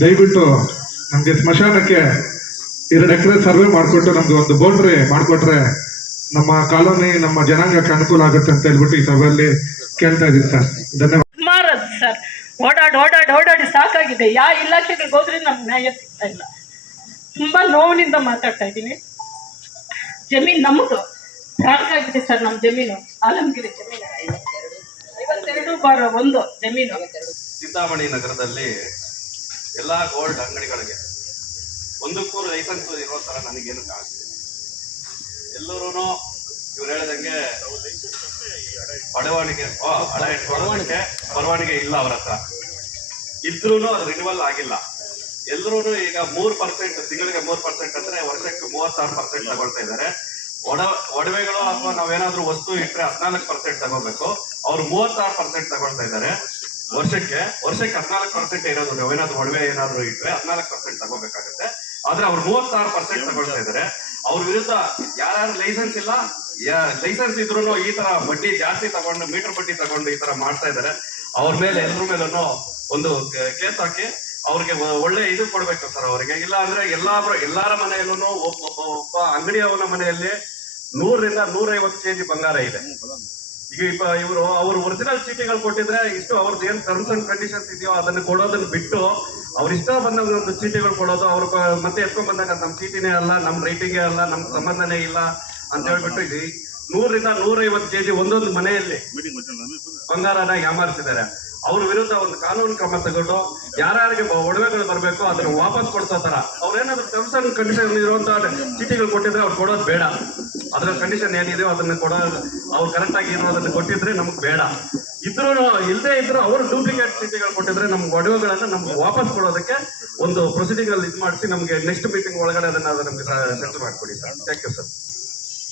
ದಯವಿಟ್ಟು ನಮ್ಗೆ ಸ್ಮಶಾನಕ್ಕೆ 2 ಎಕರೆ ಸರ್ವೆ ಮಾಡಿಕೊಟ್ಟು ನಮ್ಗೆ ಒಂದು ಬೌಂಡ್ರಿ ಮಾಡಿಕೊಟ್ರೆ ನಮ್ಮ ಕಾಲೋನಿ ನಮ್ಮ ಜನಾಂಗಕ್ಕೆ ಅನುಕೂಲ ಆಗುತ್ತೆ ಅಂತ ಹೇಳ್ಬಿಟ್ಟು ಈ ಸಭೆಯಲ್ಲಿ ಕೇಳ್ತಾ ಇದ್ದೀನಿ ಸರ್. ಧನ್ಯವಾದ ಸರ್. ಓಡಾಡಿ ಸಾಕಾಗಿದೆ. ಯಾವ ಇಲಾಖೆಗೆ ಹೋದ್ರೆ ನಮ್ಗೆ ನ್ಯಾಯ ಸಿಗ್ತಾ ಇಲ್ಲ. ತುಂಬಾ ನೋವಿನಿಂದ ಮಾತಾಡ್ತಾ ಇದ್ದೀನಿ. ಜಮೀನು ನಮ್ಮದು ಸಾಕಾಗಿದೆ ಸರ್. ನಮ್ಮ ಜಮೀನು ಆಲಮಗಿರಿ ಜಮೀನು 52/1 ಜಮೀನು. ಚಿಂತಾಮಣಿ ನಗರದಲ್ಲಿ ಎಲ್ಲಾ ಗೋಲ್ಡ್ ಅಂಗಡಿಗಳಿಗೆ ಒಂದಕ್ಕೂ ಲೈಸೆನ್ಸ್ ಇರೋ ತರ ನನಗೇನು ಕಾಣಿಸ್ತಿದೆ. ಎಲ್ಲರೂ ಇವ್ರು ಹೇಳಿದಂಗೆ ಪರವಾನಿಗೆ ಇಲ್ಲ ಅವ್ರ ಹತ್ರ ಇದ್ರೂ ಅದು ರಿನ್ಯೂವಲ್ ಆಗಿಲ್ಲ. ಎಲ್ಲರೂ ಈಗ 3% ತಿಂಗಳಿಗೆ 3% ಅಂದ್ರೆ ವರ್ಷಕ್ಕೆ 36% ತಗೊಳ್ತಾ ಇದ್ದಾರೆ. ಒಡವೆಗಳು ಅಥವಾ ನಾವೇನಾದ್ರೂ ವಸ್ತು ಇಟ್ಟರೆ 14% ತಗೋಬೇಕು. ಅವ್ರು 36% ತಗೊಳ್ತಾ ಇದ್ದಾರೆ. ವರ್ಷಕ್ಕೆ 14% ಇರೋದು. ನಾವೇನಾದ್ರೂ ಒಡವೆ ಏನಾದ್ರು ಇಟ್ರೆ 14% ತಗೋಬೇಕಾಗುತ್ತೆ. ಆದ್ರೆ ಅವ್ರು 36% ತಗೊಳ್ತಾ ಇದ್ದಾರೆ. ಅವ್ರ ವಿರುದ್ಧ ಯಾರು ಲೈಸೆನ್ಸ್ ಇಲ್ಲ, ಲೈಸೆನ್ಸ್ ಇದ್ರು ಈ ತರ ಬಡ್ಡಿ ಜಾಸ್ತಿ ತಗೊಂಡು ಮೀಟರ್ ಬಡ್ಡಿ ತಗೊಂಡು ಈ ತರ ಮಾಡ್ತಾ ಇದ್ದಾರೆ. ಅವ್ರ ಮೇಲೆ ಎಲ್ಲರ ಮೇಲೂ ಒಂದು ಕೇಸ್ ಹಾಕಿ ಅವ್ರಿಗೆ ಒಳ್ಳೆ ಇದು ಕೊಡ್ಬೇಕು ಸರ್ ಅವರಿಗೆ. ಇಲ್ಲ ಅಂದ್ರೆ ಎಲ್ಲಾರ ಮನೆಯಲ್ಲೂ ಒಬ್ಬ ಅಂಗಡಿಯವನ ಮನೆಯಲ್ಲಿ 100ರಿಂದ 150 kg ಬಂಗಾರ ಇದೆ. ಈಗ ಅವರು ಒರಿಜಿನಲ್ ಚೀಟಿಗಳು ಕೊಟ್ಟಿದ್ರೆ ಇಷ್ಟು ಅವ್ರದ್ದು ಏನ್ ಟರ್ಮ್ಸ್ ಅಂಡ್ ಕಂಡೀಷನ್ಸ್ ಇದೆಯೋ ಅದನ್ನ ಕೊಡೋದನ್ನ ಬಿಟ್ಟು ಅವ್ರ ಇಷ್ಟ ಬಂದಾಗ ಒಂದು ಚೀಟಿಗಳು ಕೊಡೋದು, ಅವ್ರು ಮತ್ತೆ ಎತ್ಕೊಂಡ್ ಬಂದಾಗ ನಮ್ ಚೀಟಿನೇ ಅಲ್ಲ, ನಮ್ ರೈಟಿಂಗೇ ಅಲ್ಲ, ನಮ್ ಸಂಬಂಧನೇ ಇಲ್ಲ ಅಂತ ಹೇಳ್ಬಿಟ್ಟು 100ರಿಂದ 150 kg ಒಂದೊಂದು ಮನೆಯಲ್ಲಿ ಬಂಗಾರನ ಯಾಮಾರಿಸಿದ್ದಾರೆ. ಅವ್ರ ವಿರುದ್ಧ ಒಂದು ಕಾನೂನು ಕ್ರಮ ತಗೊಂಡು ಯಾರ್ಯಾರಿಗೆ ಒಡವೆಗಳು ಬರಬೇಕು ಅದನ್ನ ವಾಪಸ್ ಕೊಡ್ಸೋ ತರ ಅವ್ರೇನಾದ್ರು ಟರ್ಮ್ಸ್ ಅಂಡ್ ಕಂಡೀಷನ್ ಇರುವಂತಹ ಚೀಟಿಗಳು ಕೊಟ್ಟಿದ್ರೆ ಅವ್ರು ಕೊಡೋದು ಬೇಡ. ಅದರ ಕಂಡೀಷನ್ ಏನಿದೆಯೋ ಅದನ್ನ ಕೊಡೋದು ಅವ್ರು ಕರೆಕ್ಟ್ ಆಗಿ ಇರೋದನ್ನ ಕೊಟ್ಟಿದ್ರೆ ನಮ್ಗೆ ಬೇಡ. ಇದ್ರೂ ಇಲ್ಲದೆ ಇದ್ರು ಅವರು ಡೂಪ್ಲಿಕೇಟ್ ಚೀಟಿಗಳು ಕೊಟ್ಟಿದ್ರೆ ನಮ್ಗೆ ಒಡವೆಗಳನ್ನ ನಮ್ಗೆ ವಾಪಸ್ ಕೊಡೋದಕ್ಕೆ ಒಂದು ಪ್ರೊಸೀಡಿಂಗ್ ಅಲ್ಲಿ ಇದು ಮಾಡಿಸಿ ನಮ್ಗೆ ನೆಕ್ಸ್ಟ್ ಮೀಟಿಂಗ್ ಒಳಗಡೆ ಅದನ್ನ ನಮ್ಗೆ ಸೆಟ್ಲ್ ಮಾಡ್ಕೊಡಿ ಸರ್. Thank you sir.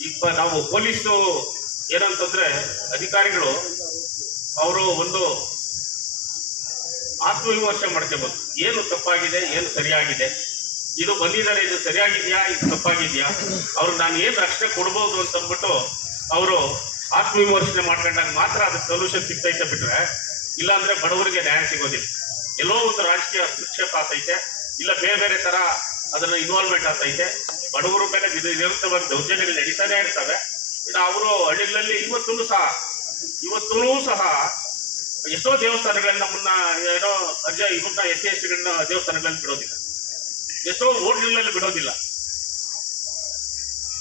ಈಗ ನಾವು ಪೊಲೀಸು ಏನಂತಂದ್ರೆ ಅಧಿಕಾರಿಗಳು ಅವರು ಒಂದು ಆತ್ಮವಿಮರ್ಶೆ ಮಾಡ್ಕೋಬೇಕು. ಏನು ತಪ್ಪಾಗಿದೆ, ಏನು ಸರಿಯಾಗಿದೆ, ಇದು ಬಂದಿದ್ದಾರೆ, ಇದು ಸರಿಯಾಗಿದ್ಯಾ, ಇದು ತಪ್ಪಾಗಿದ್ಯಾ, ಅವ್ರಿಗೆ ನಾನು ಏನು ರಕ್ಷಣೆ ಕೊಡ್ಬೋದು ಅಂತ ಅಂದ್ಬಿಟ್ಟು ಅವರು ಆತ್ಮವಿಮರ್ಶನೆ ಮಾಡ್ಕೊಂಡಾಗ ಮಾತ್ರ ಅದಕ್ಕೆ ಸೊಲ್ಯೂಷನ್ ಸಿಗ್ತೈತೆ. ಬಿಟ್ರೆ ಇಲ್ಲಾಂದ್ರೆ ಬಡವರಿಗೆ ನ್ಯಾಯ ಸಿಗೋದಿಲ್ಲ. ಎಲ್ಲೋ ಒಂದು ರಾಜಕೀಯ ಹಸ್ತಕ್ಷೇಪ ಆಗ್ತೈತೆ, ಇಲ್ಲ ಬೇರೆ ಬೇರೆ ತರ ಅದನ್ನ ಇನ್ವಾಲ್ವ್ಮೆಂಟ್ ಆಗ್ತೈತೆ. ಬಡವರ ಮೇಲೆ ನಿರಂತರವಾಗಿ ದೌರ್ಜನ್ಯಗಳು ನಡೀತಾನೆ ಇರ್ತವೆ. ಇನ್ನು ಅವರು ಹಳ್ಳಿಗಳಲ್ಲಿ ಇವತ್ತೂ ಸಹ ಎಷ್ಟೋ ದೇವಸ್ಥಾನಗಳಲ್ಲಿ ನಮ್ಮನ್ನ ಏನೋ ಇವ್ರನ್ನ SC/ST ದೇವಸ್ಥಾನಗಳಲ್ಲಿ ಬಿಡೋದಿಲ್ಲ, ಎಷ್ಟೋ ಹೋಟ್ಲುಗಳಲ್ಲಿ ಬಿಡೋದಿಲ್ಲ.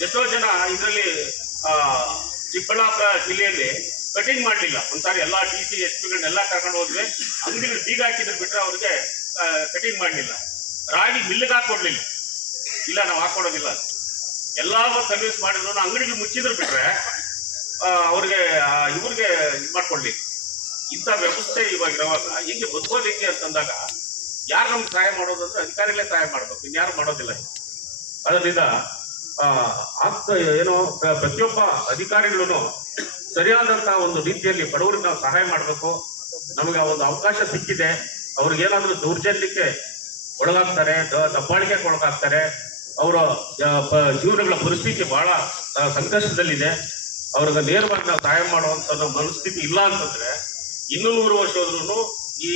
ಎಷ್ಟೋ ಜನ ಇದರಲ್ಲಿ ಚಿಕ್ಕಬಳ್ಳಾಪುರ ಜಿಲ್ಲೆಯಲ್ಲಿ ಕಟಿಂಗ್ ಮಾಡಲಿಲ್ಲ. ಒಂದ್ಸಾರಿ ಎಲ್ಲ DC SP ಕರ್ಕೊಂಡು ಹೋದ್ವಿ, ಅಂಗಡಿಗಳು ಬೀಗ ಹಾಕಿದ್ರು ಬಿಟ್ರೆ ಅವ್ರಿಗೆ ಕಟಿಂಗ್ ಮಾಡಲಿಲ್ಲ. ರಾಗಿ ಮಿಲ್ಗೆ ಹಾಕೊಡ್ಲಿಲ್ಲ, ಇಲ್ಲ ನಾವು ಹಾಕೊಡೋದಿಲ್ಲ. ಎಲ್ಲ ಸರ್ವಿಸ್ ಮಾಡಿದ್ರು ಅಂಗಡಿಗೆ ಮುಚ್ಚಿದ್ರು ಬಿಟ್ರೆ ಅವ್ರಿಗೆ ಇವ್ರಿಗೆ ಇದು ಮಾಡ್ಕೊಡ್ಲಿ. ಇಂಥ ವ್ಯವಸ್ಥೆ ಇವಾಗ ಇರುವಾಗ ಹಿಂಗೆ ಬದುಕೋದು ಹೆಂಗೆ ಅಂತಂದಾಗ ಯಾರು ನಮ್ಗೆ ಸಹಾಯ ಮಾಡೋದು ಅಂದ್ರೆ ಅಧಿಕಾರಿಗಳೇ ಸಹಾಯ ಮಾಡ್ಬೇಕು, ಇನ್ಯಾರು ಮಾಡೋದಿಲ್ಲ. ಅದರಿಂದ ಏನೋ ಪ್ರತಿಯೊಬ್ಬ ಅಧಿಕಾರಿಗಳು ಸರಿಯಾದಂತಹ ಒಂದು ರೀತಿಯಲ್ಲಿ ಬಡವರಿಗೆ ನಾವು ಸಹಾಯ ಮಾಡಬೇಕು. ನಮಗೆ ಆ ಒಂದು ಅವಕಾಶ ಸಿಕ್ಕಿದೆ. ಅವ್ರಿಗೇನಾದ್ರೂ ದೌರ್ಜನ್ಯಕ್ಕೆ ಒಳಗಾಗ್ತಾರೆ, ದಬ್ಬಾಳಿಕೆಗೆ ಒಳಗಾಗ್ತಾರೆ, ಅವರ ಜೀವನಗಳ ಪರಿಸ್ಥಿತಿ ಬಹಳ ಸಂಕಷ್ಟದಲ್ಲಿದೆ. ಅವ್ರಿಗೆ ನೇರವಾಗಿ ನಾವು ಸಹಾಯ ಮಾಡುವಂತ ಮನಸ್ಥಿತಿ ಇಲ್ಲ ಅಂತಂದ್ರೆ 200 ವರ್ಷ ಹೋದ್ರೂ ಈ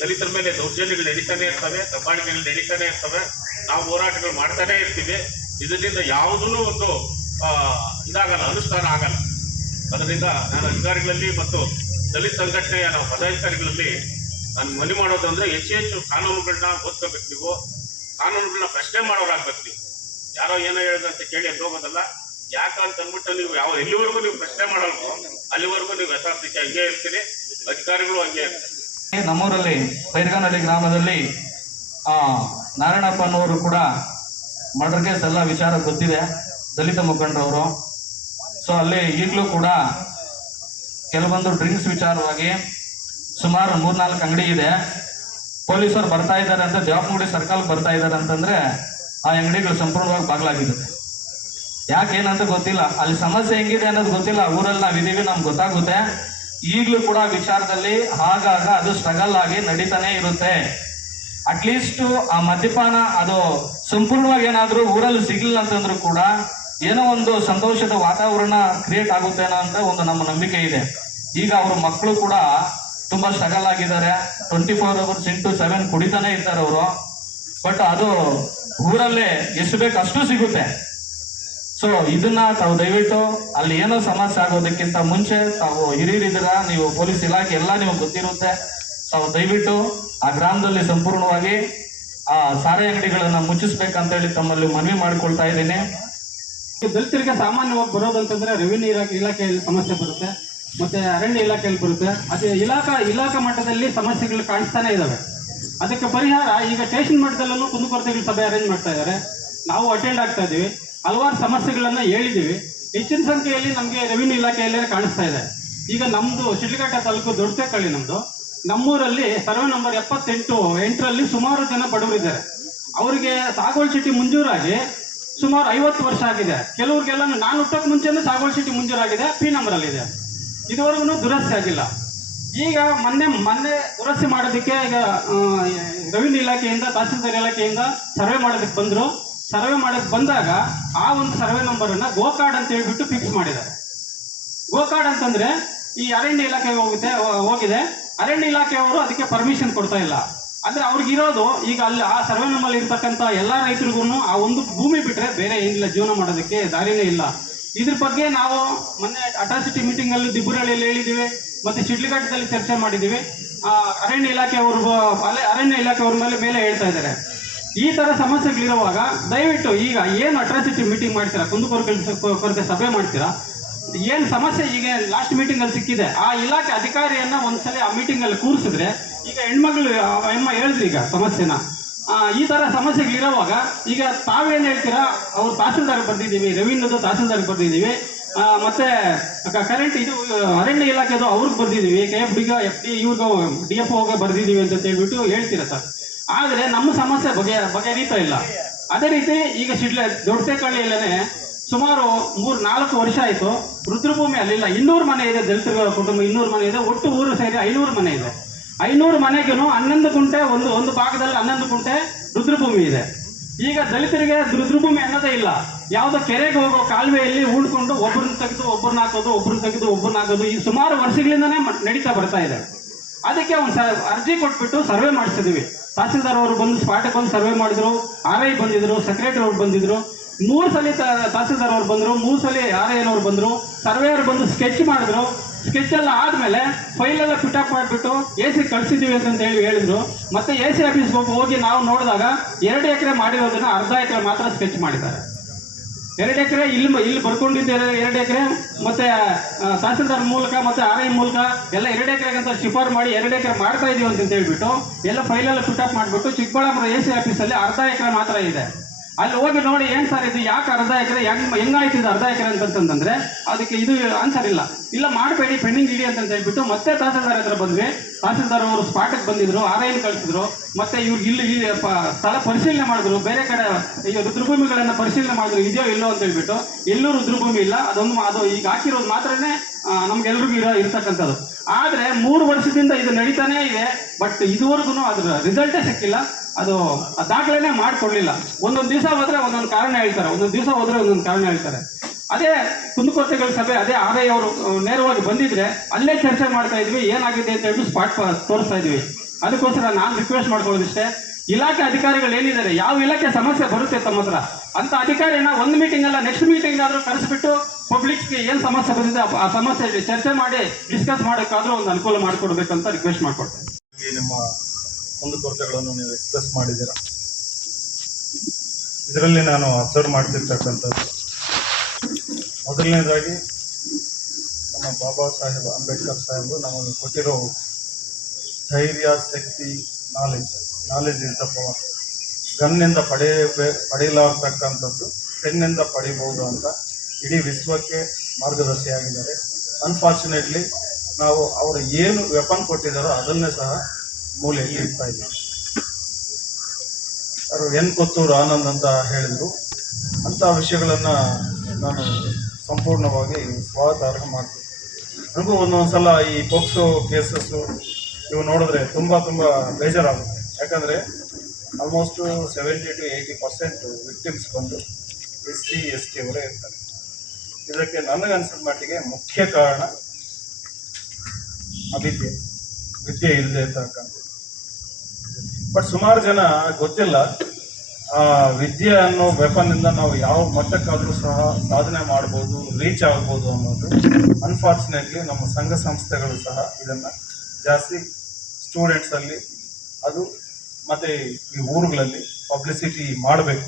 ದಲಿತರ ಮೇಲೆ ದೌರ್ಜನ್ಯಗಳು ನಡೀತಾನೆ ಇರ್ತವೆ, ದಬ್ಬಾಳಿಕೆಗಳು ನಡೀತಾನೆ ಇರ್ತವೆ. ನಾವು ಹೋರಾಟಗಳು ಮಾಡ್ತಾನೆ ಇರ್ತೀವಿ. ಇದರಿಂದ ಯಾವುದೂ ಒಂದು ಇದಾಗಲ್ಲ, ಅನುಷ್ಠಾನ ಆಗಲ್ಲ. ಅದರಿಂದ ನಾನು ಅಧಿಕಾರಿಗಳಲ್ಲಿ ಮತ್ತು ದಲಿತ ಸಂಘಟನೆಯ ನಾವು ಪದಾಧಿಕಾರಿಗಳಲ್ಲಿ ನಾನು ಮನವಿ ಮಾಡೋದು ಅಂದ್ರೆ ಹೆಚ್ಚು ಕಾನೂನುಗಳನ್ನ ಓದ್ಕೋಬೇಕು. ನೀವು ಕಾನೂನುಗಳನ್ನ ಪ್ರಶ್ನೆ ಮಾಡೋರಾಗ್ಬೇಕು. ನೀವು ಯಾರೋ ಏನೋ ಹೇಳಿದಂತ ಕೇಳಿ ಹೋಗೋದಲ್ಲ. ಯಾಕಂತ ಅಂದ್ಬಿಟ್ಟು ನೀವು ಎಲ್ಲಿವರೆಗೂ ನೀವು ಪ್ರಶ್ನೆ ಮಾಡಲ್ವೋ ಅಲ್ಲಿವರೆಗೂ ನೀವು ಯಥಾಸ್ಥಿತಿ ಹಂಗೆ ಇರ್ತೀರಿ, ಅಧಿಕಾರಿಗಳು ಹಂಗೆ ಇರ್ತಾರೆ. ನಮ್ಮೂರಲ್ಲಿ ಪೈರ್ಗಾನಹಳ್ಳಿ ಗ್ರಾಮದಲ್ಲಿ ನಾರಾಯಣಪ್ಪನವರು ಕೂಡ ಮರ್ಡರ್ ಕೇಸ್ ಎಲ್ಲ ವಿಚಾರ ಗೊತ್ತಿದೆ, ದಲಿತ ಮುಖಂಡರವರು. ಸೊ ಅಲ್ಲಿ ಈಗಲೂ ಕೂಡ ಕೆಲವೊಂದು ಡ್ರಿಂಕ್ಸ್ ವಿಚಾರವಾಗಿ ಸುಮಾರು 3-4 ಅಂಗಡಿ ಇದೆ. ಪೊಲೀಸರು ಬರ್ತಾ ಇದ್ದಾರೆ ಅಂತ ಜವಾಬ್ದಾರಿ ಸರ್ಕಲ್ ಬರ್ತಾ ಇದ್ದಾರೆ ಅಂತಂದ್ರೆ ಆ ಅಂಗಡಿಗಳು ಸಂಪೂರ್ಣವಾಗಿ ಬಾಗ್ಲಾಗಿದೆ. ಯಾಕೇನಂತ ಗೊತ್ತಿಲ್ಲ, ಅಲ್ಲಿ ಸಮಸ್ಯೆ ಹೆಂಗಿದೆ ಅನ್ನೋದು ಗೊತ್ತಿಲ್ಲ. ಊರಲ್ಲಿ ನಾವಿದೀವಿ, ನಮ್ಗೆ ಗೊತ್ತಾಗುತ್ತೆ. ಈಗಲೂ ಕೂಡ ವಿಚಾರದಲ್ಲಿ ಆಗಾಗ ಅದು ಸ್ಟ್ರಗಲ್ ಆಗಿ ನಡೀತಾನೆ ಇರುತ್ತೆ. ಅಟ್ಲೀಸ್ಟ್ ಆ ಮದ್ಯಪಾನ ಅದು ಸಂಪೂರ್ಣವಾಗಿ ಏನಾದರೂ ಊರಲ್ಲಿ ಸಿಗ್ಲಿಲ್ಲ ಅಂತಂದ್ರೂ ಕೂಡ ಏನೋ ಒಂದು ಸಂತೋಷದ ವಾತಾವರಣ ಕ್ರಿಯೇಟ್ ಆಗುತ್ತೇನೋ ಅಂತ ಒಂದು ನಮ್ಮ ನಂಬಿಕೆ ಇದೆ. ಈಗ ಅವ್ರ ಮಕ್ಕಳು ಕೂಡ ತುಂಬಾ ಸ್ಟ್ರಗಲ್ ಆಗಿದ್ದಾರೆ. 24 hours into 7 ಕುಡಿತಾನೆ ಇರ್ತಾರೆ ಅವರು. ಬಟ್ ಅದು ಊರಲ್ಲೇ ಎಷ್ಟು ಬೇಕು ಅಷ್ಟು ಸಿಗುತ್ತೆ. ಸೊ ಇದನ್ನ ತಾವು ದಯವಿಟ್ಟು ಅಲ್ಲಿ ಏನೋ ಸಮಸ್ಯೆ ಆಗೋದಕ್ಕಿಂತ ಮುಂಚೆ ತಾವು ಹಿರಿಯರಿದ್ದೀರ, ನೀವು ಪೊಲೀಸ್ ಇಲಾಖೆ ಎಲ್ಲ ನಿಮಗೆ ಗೊತ್ತಿರುತ್ತೆ. ತಾವು ದಯವಿಟ್ಟು ಆ ಗ್ರಾಮದಲ್ಲಿ ಸಂಪೂರ್ಣವಾಗಿ ಆ ಸಾರೆ ಅಂಗಡಿಗಳನ್ನ ಮುಚ್ಚಿಸ್ಬೇಕಂತೇಳಿ ತಮ್ಮಲ್ಲಿ ಮನವಿ ಮಾಡಿಕೊಳ್ತಾ ಇದ್ದೀನಿ. ದಲಿತರಿಗೆ ಸಾಮಾನ್ಯವಾಗಿ ಬರೋದಂತಂದ್ರೆ ರೆವಿನ್ಯೂ ಇಲಾಖೆಯಲ್ಲಿ ಸಮಸ್ಯೆ ಬರುತ್ತೆ, ಮತ್ತೆ ಅರಣ್ಯ ಇಲಾಖೆಯಲ್ಲಿ ಬರುತ್ತೆ. ಅದೇ ಇಲಾಖಾ ಮಟ್ಟದಲ್ಲಿ ಸಮಸ್ಯೆಗಳು ಕಾಣಿಸ್ತಾನೆ ಇದಾವೆ. ಅದಕ್ಕೆ ಪರಿಹಾರ ಈಗ ಸ್ಟೇಷನ್ ಮಟ್ಟದಲ್ಲೂ ಕುಂದುಕೊರತೆಗಳ ಸಭೆ ಅರೇಂಜ್ ಮಾಡ್ತಾ ಇದ್ದಾರೆ. ನಾವು ಅಟೆಂಡ್ ಆಗ್ತಾ ಇದ್ದೀವಿ, ಹಲವಾರು ಸಮಸ್ಯೆಗಳನ್ನ ಹೇಳಿದ್ದೀವಿ. ಹೆಚ್ಚಿನ ಸಂಖ್ಯೆಯಲ್ಲಿ ನಮಗೆ ರೆವಿನ್ಯೂ ಇಲಾಖೆಯಲ್ಲೇ ಕಾಣಿಸ್ತಾ ಇದೆ. ಈಗ ನಮ್ದು ಶಿಡ್ಲಘಟ್ಟ ತಾಲೂಕು ದೊಡ್ಡತೇಕಳ್ಳಿ ನಮ್ಮೂರಲ್ಲಿ ಸರ್ವೆ ನಂಬರ್ 78 ಸುಮಾರು ಜನ ಬಡವರಿದ್ದಾರೆ. ಅವರಿಗೆ ಸಾಗೋಳ್ ಚೀಟಿ ಮಂಜೂರಾಗಿ ಸುಮಾರು 50 ವರ್ಷ ಆಗಿದೆ. ಕೆಲವ್ರಿಗೆಲ್ಲ ನಾನು ಹುಟ್ಟೋಕೆ ಮುಂಚೆನೂ ಸಾಗೋಳ್ ಚೀಟಿ ಮಂಜೂರಾಗಿದೆ, ಪಿ ನಂಬರ್ ಅಲ್ಲಿ ಇದೆ. ಇದುವರೆಗೂ ದುರಸ್ತಿ ಆಗಿಲ್ಲ. ಈಗ ಮೊನ್ನೆ ದುರಸ್ತಿ ಮಾಡೋದಕ್ಕೆ ಈಗ ರೆವಿನ್ಯೂ ಇಲಾಖೆಯಿಂದ ತಹಸೀಲ್ದಾರ್ ಇಲಾಖೆಯಿಂದ ಸರ್ವೆ ಮಾಡೋದಕ್ಕೆ ಬಂದರು. ಸರ್ವೆ ಮಾಡೋಕ್ಕೆ ಬಂದಾಗ ಆ ಒಂದು ಸರ್ವೆ ನಂಬರನ್ನು ಗೋಕಾರ್ಡ್ ಅಂತ ಹೇಳ್ಬಿಟ್ಟು ಫಿಕ್ಸ್ ಮಾಡಿದ್ದಾರೆ. ಗೋಕಾರ್ಡ್ ಅಂತಂದ್ರೆ ಈ ಅರಣ್ಯ ಇಲಾಖೆ ಹೋಗಿದೆ. ಅರಣ್ಯ ಇಲಾಖೆಯವರು ಅದಕ್ಕೆ ಪರ್ಮಿಷನ್ ಕೊಡ್ತಾ ಇಲ್ಲ. ಅಂದ್ರೆ ಅವ್ರಿಗಿರೋದು ಈಗ ಅಲ್ಲಿ ಆ ಸರ್ವೆ ನಂಬರ್ ಇರ್ತಕ್ಕಂಥ ಎಲ್ಲ ರೈತರಿಗೂ ಆ ಒಂದು ಭೂಮಿ ಬಿಟ್ಟರೆ ಬೇರೆ ಏನಿಲ್ಲ, ಜೀವನ ಮಾಡೋದಕ್ಕೆ ದಾರಿನೇ ಇಲ್ಲ. ಇದ್ರ ಬಗ್ಗೆ ನಾವು ಮೊನ್ನೆ ಅಟ್ರಾಸಿಟಿ ಮೀಟಿಂಗ್ ಅಲ್ಲಿ ದಿಬ್ಬುರಳ್ಳಿಯಲ್ಲಿ ಹೇಳಿದ್ದೀವಿ, ಮತ್ತೆ ಶಿಡ್ಲಘಟ್ಟದಲ್ಲಿ ಚರ್ಚೆ ಮಾಡಿದ್ದೀವಿ. ಅರಣ್ಯ ಇಲಾಖೆಯವ್ರ ಮೇಲೆ ಹೇಳ್ತಾ ಇದ್ದಾರೆ. ಈ ತರ ಸಮಸ್ಯೆಗಳಿರುವಾಗ ದಯವಿಟ್ಟು ಈಗ ಏನು ಅಟ್ರಾಸಿಟಿ ಮೀಟಿಂಗ್ ಮಾಡ್ತೀರಾ, ಕುಂದುಕೊರತೆ ಸಭೆ ಮಾಡ್ತೀರಾ, ಏನು ಸಮಸ್ಯೆ ಈಗ ಲಾಸ್ಟ್ ಮೀಟಿಂಗ್ ಅಲ್ಲಿ ಸಿಕ್ಕಿದೆ, ಆ ಇಲಾಖೆ ಅಧಿಕಾರಿಯನ್ನ ಒಂದ್ಸಲ ಆ ಮೀಟಿಂಗ್ ಅಲ್ಲಿ ಕೂರಿಸಿದ್ರೆ, ಈಗ ಹೆಣ್ಮಕ್ಳು ಅಮ್ಮ ಹೇಳಿದ್ರಿ ಈಗ ಸಮಸ್ಯೆನ, ಈ ತರ ಸಮಸ್ಯೆಗಳಿರುವಾಗ ಈಗ ತಾವೇನು ಹೇಳ್ತೀರಾ, ಅವ್ರು ತಹಸೀಲ್ದಾರ್ ಬರ್ದಿದ್ದೀವಿ, ರೆವಿನ್ಯೂದು ತಹಸೀಲ್ದಾರ್ ಬರ್ದಿದ್ದೀವಿ, ಮತ್ತೆ ಕರೆಂಟ್ ಇದು ಅರಣ್ಯ ಇಲಾಖೆದು ಅವ್ರಿಗೆ ಬರ್ದಿದ್ದೀವಿ, KFD ಇವ್ರಿಗೂ DFO ಬರ್ದಿದ್ದೀವಿ ಅಂತ ಹೇಳ್ಬಿಟ್ಟು ಹೇಳ್ತೀರಾ ಸರ್. ಆದರೆ ನಮ್ಮ ಸಮಸ್ಯೆ ಬಗೆಹರಿತಾ ಇಲ್ಲ. ಅದೇ ರೀತಿ ಈಗ ದೊಡ್ಡತೇಕಳ್ಳಿಯಲ್ಲೇ ಸುಮಾರು 3-4 ವರ್ಷ ಆಯಿತು. ರುದ್ರಭೂಮಿ ಅಲ್ಲಿಲ್ಲ, 200 ಮನೆ ಇದೆ, ದಲಿತರ ಕುಟುಂಬ 200 ಮನೆ ಇದೆ, ಒಟ್ಟು ಊರು ಸೇರಿ 500 ಮನೆ ಇದೆ. 500 ಮನೆಗೂ 11 ಗುಂಟೆ ಒಂದು ಭಾಗದಲ್ಲಿ 11 ಗುಂಟೆ ರುದ್ರಭೂಮಿ ಇದೆ. ಈಗ ದಲಿತರಿಗೆ ರುದ್ರಭೂಮಿ ಅನ್ನೋದೇ ಇಲ್ಲ. ಯಾವುದೋ ಕೆರೆಗೆ ಹೋಗೋ ಕಾಲುವೆಯಲ್ಲಿ ಉಳ್ಕೊಂಡು ಒಬ್ಬರನ್ನ ತೆಗೆದು ಒಬ್ಬರನ್ನ ಹಾಕೋದು, ಒಬ್ಬರನ್ನ ತೆಗೆದು ಒಬ್ಬರನ್ನ ಹಾಕೋದು ಈ ಸುಮಾರು ವರ್ಷಗಳಿಂದನೇ ನಡೀತಾ ಬರ್ತಾ ಇದೆ. ಅದಕ್ಕೆ ಒಂದು ಅರ್ಜಿ ಕೊಟ್ಬಿಟ್ಟು ಸರ್ವೆ ಮಾಡಿಸಿದೀವಿ. ತಹಸೀಲ್ದಾರ್ ಅವರು ಬಂದು ಸ್ಪಾಟಿಗೆ ಬಂದು ಸರ್ವೆ ಮಾಡಿದ್ರು, RI ಬಂದಿದ್ರು, ಸೆಕ್ರೆಟರಿ ಅವ್ರು ಬಂದಿದ್ರು, 3 ಸಲ ತಹಸೀಲ್ದಾರ್ ಅವ್ರು ಬಂದರು, 3 ಸಲ RI ಅವ್ರು ಬಂದರು, ಸರ್ವೇಯರ್ ಬಂದು ಸ್ಕೆಚ್ ಮಾಡಿದ್ರು. ಸ್ಕೆಚ್ ಎಲ್ಲ ಆದಮೇಲೆ ಫೈಲೆಲ್ಲ ಪಿಟಪ್ ಮಾಡಿಬಿಟ್ಟು AC ಕಳಿಸಿದ್ದೀವಿ ಅಂತ ಹೇಳಿದ್ರು. ಮತ್ತೆ AC ಆಫೀಸ್ಗೆ ಹೋಗಿ ನಾವು ನೋಡಿದಾಗ 2 ಎಕರೆ ಮಾಡಿರೋದನ್ನ ಅರ್ಧ ಎಕರೆ ಮಾತ್ರ ಸ್ಕೆಚ್ ಮಾಡಿದ್ದಾರೆ. 2 ಎಕರೆ ಇಲ್ಲಿ ಬರ್ಕೊಂಡಿದ್ದಾರೆ 2 ಎಕರೆ, ಮತ್ತೆ ತಹಸೀಲ್ದಾರ್ ಮೂಲಕ ಮತ್ತೆ RI ಮೂಲಕ ಎಲ್ಲ 2 ಎಕರೆಗಂತ ಶಿಫಾರ್ ಮಾಡಿ 2 ಎಕರೆ ಮಾಡ್ತಾ ಇದೀವಿ ಅಂತ ಹೇಳ್ಬಿಟ್ಟು ಎಲ್ಲ ಫೈಲೆಲ್ಲ ಪಿಟಪ್ ಮಾಡಿಬಿಟ್ಟು ಚಿಕ್ಕಬಳ್ಳಾಪುರ AC ಆಫೀಸಲ್ಲಿ ಅರ್ಧ ಎಕರೆ ಮಾತ್ರ ಇದೆ. ಅಲ್ಲಿ ಹೋಗಿ ನೋಡಿ, ಏನು ಸರ್ ಇದು, ಯಾಕೆ ಅರ್ಧ ಎಕರೆ, ಹೆಂಗಾಯ್ತು ಇದು ಅರ್ಧ ಎಕರೆ ಅಂತಂದ್ರೆ ಅದಕ್ಕೆ ಇದು ಆನ್ಸರ್ ಇಲ್ಲ ಮಾಡಬೇಡಿ, ಪೆಂಡಿಂಗ್ ಇಡಿ ಅಂತ ಹೇಳ್ಬಿಟ್ಟು ಮತ್ತೆ ತಹಸೀಲ್ದಾರ್ ಹತ್ರ ಬಂದ್ವಿ. ತಹಸೀಲ್ದಾರ್ ಅವರು ಸ್ಪಾಟಿಗೆ ಬಂದಿದ್ರು, RI ಕಳಿಸಿದ್ರು, ಮತ್ತೆ ಇವ್ರಿಗೆ ಇಲ್ಲಿ ಸ್ಥಳ ಪರಿಶೀಲನೆ ಮಾಡಿದ್ರು, ಬೇರೆ ಕಡೆ ರುದ್ರಭೂಮಿಗಳನ್ನ ಪರಿಶೀಲನೆ ಮಾಡಿದ್ರು, ಇದೆಯೋ ಇಲ್ಲೋ ಅಂತ ಹೇಳ್ಬಿಟ್ಟು. ಎಲ್ಲೂ ರುದ್ರಭೂಮಿ ಇಲ್ಲ, ಅದು ಈಗ ಹಾಕಿರೋದು ಮಾತ್ರನೇ ನಮ್ಗೆಲ್ರಿಗೂ ಇರ್ತಕ್ಕಂಥದ್ದು. ಆದ್ರೆ 3 ವರ್ಷದಿಂದ ಇದು ನಡೀತಾನೇ ಇದೆ. ಬಟ್ ಇದುವರೆಗೂ ಅದ್ರ ರಿಸಲ್ಟೇ ಸಿಕ್ಕಿಲ್ಲ. ಅದು ದಾಖಲೆನೇ ಮಾಡಿಕೊಡ್ಲಿಲ್ಲ. ಒಂದೊಂದು ದಿವಸ ಹೋದ್ರೆ ಒಂದೊಂದು ಕಾರಣ ಹೇಳ್ತಾರೆ, ಒಂದೊಂದು ದಿವಸ ಹೋದ್ರೆ ಒಂದೊಂದು ಕಾರಣ ಹೇಳ್ತಾರೆ. ಅದೇ ಕುಂದುಕೊರತೆಗಳ ಸಭೆ ಅದೇ RI ಅವರು ನೇರವಾಗಿ ಬಂದಿದ್ರೆ ಅಲ್ಲೇ ಚರ್ಚೆ ಮಾಡ್ತಾ ಇದ್ವಿ, ಏನಾಗಿದೆ ಅಂತ ಹೇಳ್ಬಿಟ್ಟು ಸ್ಪಾಟ್ ತೋರಿಸ್ತಾ ಇದ್ವಿ. ಅದಕ್ಕೋಸ್ಕರ ನಾನು ರಿಕ್ವೆಸ್ಟ್ ಮಾಡ್ಕೊಳ್ಳೋದಿಷ್ಟೇ, ಇಲಾಖೆ ಅಧಿಕಾರಿಗಳು ಏನಿದ್ದಾರೆ, ಯಾವ ಇಲಾಖೆ ಸಮಸ್ಯೆ ಬರುತ್ತೆ ತಮ್ಮ ಹತ್ರ ಅಂತ ಅಧಿಕಾರಿನ ಒಂದು ಮೀಟಿಂಗ್ ಅಲ್ಲ ನೆಕ್ಸ್ಟ್ ಮೀಟಿಂಗ್ ಆದ್ರೂ ಕರೆಸ್ಬಿಟ್ಟು ಪಬ್ಲಿಕ್ಗೆ ಏನು ಸಮಸ್ಯೆ ಬಂದಿದೆ ಆ ಸಮಸ್ಯೆ ಚರ್ಚೆ ಮಾಡಿ ಡಿಸ್ಕಸ್ ಮಾಡೋಕ್ಕಾದ್ರೂ ಒಂದು ಅನುಕೂಲ ಮಾಡಿಕೊಡ್ಬೇಕಂತ ರಿಕ್ವೆಸ್ಟ್ ಮಾಡ್ಕೊಡ್ತೇನೆ. ನಿಮ್ಮ ಕುಂದುಕೊರತೆಗಳನ್ನು ನೀವು ಎಕ್ಸ್ಪ್ರೆಸ್ ಮಾಡಿದ್ದೀರಾ. ಇದರಲ್ಲಿ ನಾನು ಅಬ್ಸರ್ವ್ ಮಾಡ್ತಿರ್ತಕ್ಕಂಥದ್ದು, ಮೊದಲನೇದಾಗಿ ನಮ್ಮ ಬಾಬಾ ಸಾಹೇಬ್ ಅಂಬೇಡ್ಕರ್ ಸಾಹೇಬರು ನಮಗೆ ಕೊಟ್ಟಿರೋ ಧೈರ್ಯ, ಶಕ್ತಿ, ನಾಲೆಜ್ ಇಸ್ ದ ಪವರ್. ಗನ್ನಿಂದ ಪಡೆಯಲಾಗ್ತಕ್ಕಂಥದ್ದು ಪೆನ್ನಿಂದ ಪಡಿಬೋದು ಅಂತ ಇಡೀ ವಿಶ್ವಕ್ಕೆ ಮಾರ್ಗದರ್ಶಿಯಾಗಿದ್ದಾರೆ. ಅನ್ಫಾರ್ಚುನೇಟ್ಲಿ ನಾವು ಅವರು ಏನು ವೆಪನ್ ಕೊಟ್ಟಿದ್ದಾರೋ ಅದನ್ನೇ ಸಹ ಮೂಲೆಯಲ್ಲಿ ಇಡ್ತಾ ಇದ್ದೀವಿ. ಅವರು ಕೊತ್ತೂರು ಆನಂದ್ ಅಂತ ಹೇಳಿದರು. ಅಂಥ ವಿಷಯಗಳನ್ನು ನಾನು ಸಂಪೂರ್ಣವಾಗಿ ಸ್ವಾಗತಾರ್ಹ ಮಾಡ್ತೀನಿ. ನನಗೂ ಒಂದೊಂದ್ಸಲ ಈ ಪೋಕ್ಸೋ ಕೇಸಸ್ಸು ಇವು ನೋಡಿದ್ರೆ ತುಂಬ ಬೇಜಾರಾಗುತ್ತೆ. ಯಾಕಂದರೆ ಆಲ್ಮೋಸ್ಟ್ 70 to 80% ವಿಕ್ಟಿಮ್ಸ್ ಬಂದು SC ST ಅವರೇ ಇರ್ತಾರೆ. ಇದಕ್ಕೆ ನನಗನ್ಸಿದ ಮಟ್ಟಿಗೆ ಮುಖ್ಯ ಕಾರಣ ವಿದ್ಯೆ ಇಲ್ಲದೆ ಇರ್ತಕ್ಕಂಥದ್ದು. ಬಟ್ ಸುಮಾರು ಜನ ಗೊತ್ತಿಲ್ಲ ವಿದ್ಯೆ ಅನ್ನೋ ವೆಪನ್ನಿಂದ ನಾವು ಯಾವ ಮಟ್ಟಕ್ಕಾದರೂ ಸಹ ಸಾಧನೆ ಮಾಡ್ಬೋದು, ರೀಚ್ ಆಗ್ಬೋದು ಅನ್ನೋದು. ಅನ್ಫಾರ್ಚುನೇಟ್ಲಿ ನಮ್ಮ ಸಂಘ ಸಂಸ್ಥೆಗಳು ಸಹ ಇದನ್ನು ಜಾಸ್ತಿ ಸ್ಟೂಡೆಂಟ್ಸಲ್ಲಿ ಅದು ಮತ್ತು ಈ ಊರುಗಳಲ್ಲಿ ಪಬ್ಲಿಸಿಟಿ ಮಾಡಬೇಕು.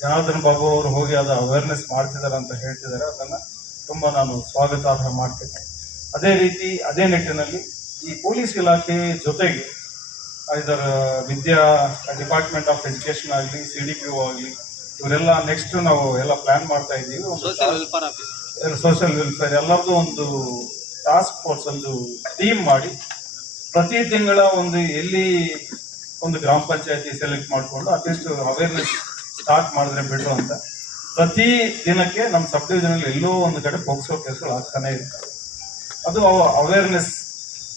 ಜನಾರ್ದನ್ ಬಾಬು ಅವರು ಹೋಗಿ ಅದು ಅವೇರ್ನೆಸ್ ಮಾಡ್ತಿದ್ದಾರೆ ಅಂತ ಹೇಳ್ತಿದ್ದಾರೆ. ಅದನ್ನು ತುಂಬ ನಾನು ಸ್ವಾಗತಾರ್ಹ ಮಾಡ್ತೇನೆ. ಅದೇ ರೀತಿ ಅದೇ ನಿಟ್ಟಿನಲ್ಲಿ ಈ ಪೊಲೀಸ್ ಇಲಾಖೆ ಜೊತೆಗೆ ಇದರ ವಿದ್ಯಾ ಡಿಪಾರ್ಟ್ಮೆಂಟ್ ಆಫ್ ಎಜುಕೇಶನ್ ಆಗಲಿ, CDPO ಆಗಲಿ, ಇವರೆಲ್ಲ ನೆಕ್ಸ್ಟ್ ನಾವು ಎಲ್ಲ ಪ್ಲಾನ್ ಮಾಡ್ತಾ ಇದ್ದೀವಿ. ಸೋಷಿಯಲ್ ವೆಲ್ಫೇರ್ ಎಲ್ಲರದ್ದು ಒಂದು ಟಾಸ್ಕ್ ಫೋರ್ಸ್, ಒಂದು ಟೀಮ್ ಮಾಡಿ ಪ್ರತಿ ತಿಂಗಳ ಎಲ್ಲಿ ಒಂದು ಗ್ರಾಮ ಪಂಚಾಯತಿ ಸೆಲೆಕ್ಟ್ ಮಾಡಿಕೊಂಡು ಅಟ್ಲೀಸ್ಟ್ ಅವೇರ್ನೆಸ್ ಸ್ಟಾರ್ಟ್ ಮಾಡಿದ್ರೆ ಬಿಟ್ಟು ಅಂತ ಪ್ರತಿ ದಿನಕ್ಕೆ ನಮ್ಮ ಸಬ್ ಡಿವಿಷನಲ್ಲಿ ಎಲ್ಲೋ ಒಂದು ಕಡೆ ಪೋಕ್ಸೋ ಕೇಸ್ಗಳು ಆಗ್ತಾನೆ ಇರ್ತವೆ. ಅದು ಅವೇರ್ನೆಸ್